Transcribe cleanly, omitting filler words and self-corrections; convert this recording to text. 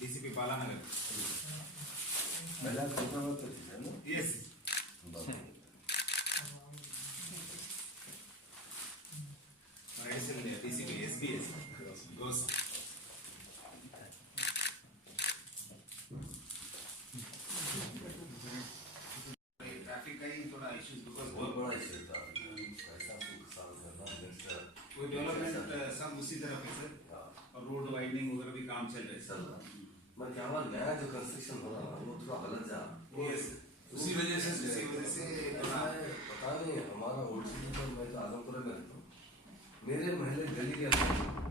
डीसीपी Balanagar yes DCP SBS goes traffic का ही थोड़ा इश्यूज बिकॉज बहुत बड़ा इशू था ऐसा सॉल्व करना नेक्स्ट कोई डेवलपमेंट सब उसी तरफ है सर और रोड वाइडनिंग वगैरह भी काम चल रहे हैं सर मैं क्या हुआ नया जो कंस्ट्रक्शन हो रहा है वो थोड़ा गलत जा यस उसी वजह से थोड़ा पता नहीं हमारा ओल्ड सिटी में मैं तो आजमपुर में रहता हूँ मेरे महल्ले गली के अंदर